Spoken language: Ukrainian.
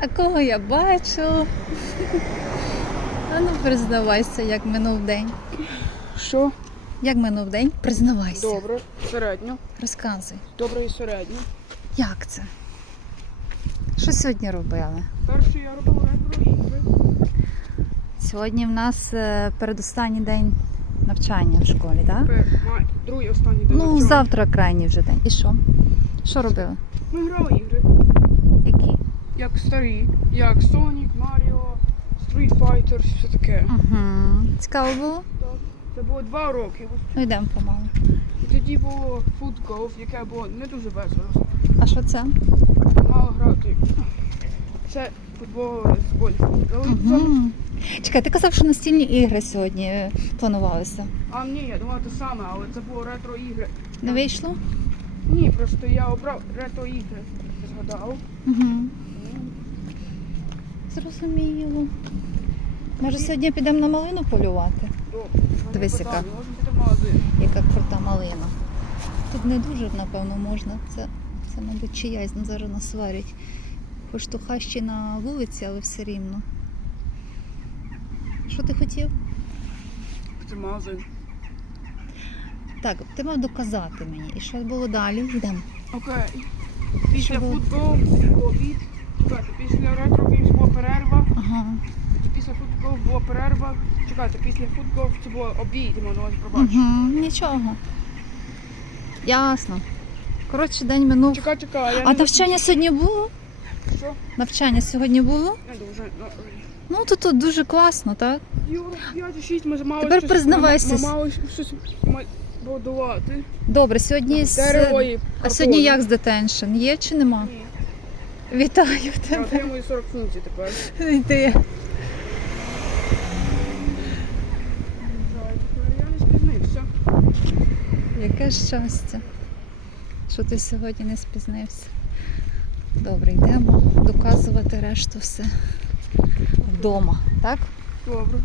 А кого я бачу? А ну признавайся, як минув день. Що? Як минув день? Признавайся. Добре, середньо. Розказуй, Добре і середньо. як це? Що сьогодні робили? Перший я робив ретро-ігри. Сьогодні в нас е, передостанній день навчання в школі, так? Пер- Другий останній день. Ну, навчання. завтра крайній вже день. І що? Що робили? Ми грали ігри. Як старі, як Sonic, Mario, Street Fighter, все таке. Угу. Цікаво було? Так. Це було два роки. Ну йдемо помалу. І тоді було Food Golf, яке було не дуже весело. А що це? Мало грати. Це футбол з гольфом. Угу. Чекай, ти казав, що настільні ігри сьогодні е, планувалися. А ні, я думала те саме, але це було ретро-ігри. Не вийшло? Ні, просто я обрав ретро-ігри. Згадав. Угу. Зрозуміло. Може, сьогодні підемо на малину полювати? Дивись, яка. Яка крута малина. Тут не дуже, напевно, можна. Це, це мабуть, чиясь зараз нас сварять. Хоч то хащі на вулиці, але все рівно. Що ти хотів? Піти. Так, ти мав доказати мені. І що було далі? Йдемо. Окей. Після футболу обід. Після ретро Після футболу була перерва. Чекайте, після футболу це було обід, я маю на пробачте. Угу. Нічого. Ясно. Коротше, день минув. Чекай, чекай, я А не навчання сьогодні було? Що? Навчання сьогодні було? Не дуже. ну, Ну, то тут дуже класно, так? Юра, 5-6 ми мали Тепер щось- признавайся. Ми, мали щось ма- будувати. Добре, сьогодні з... А сьогодні як з детеншн? Є чи нема? Ні. Вітаю Я тебе. отримую 40 функцій тепер. Так, тепер Я не спізнився. Яке щастя, що ти сьогодні не спізнився. Добре, йдемо доказувати решту все вдома, так? Добре.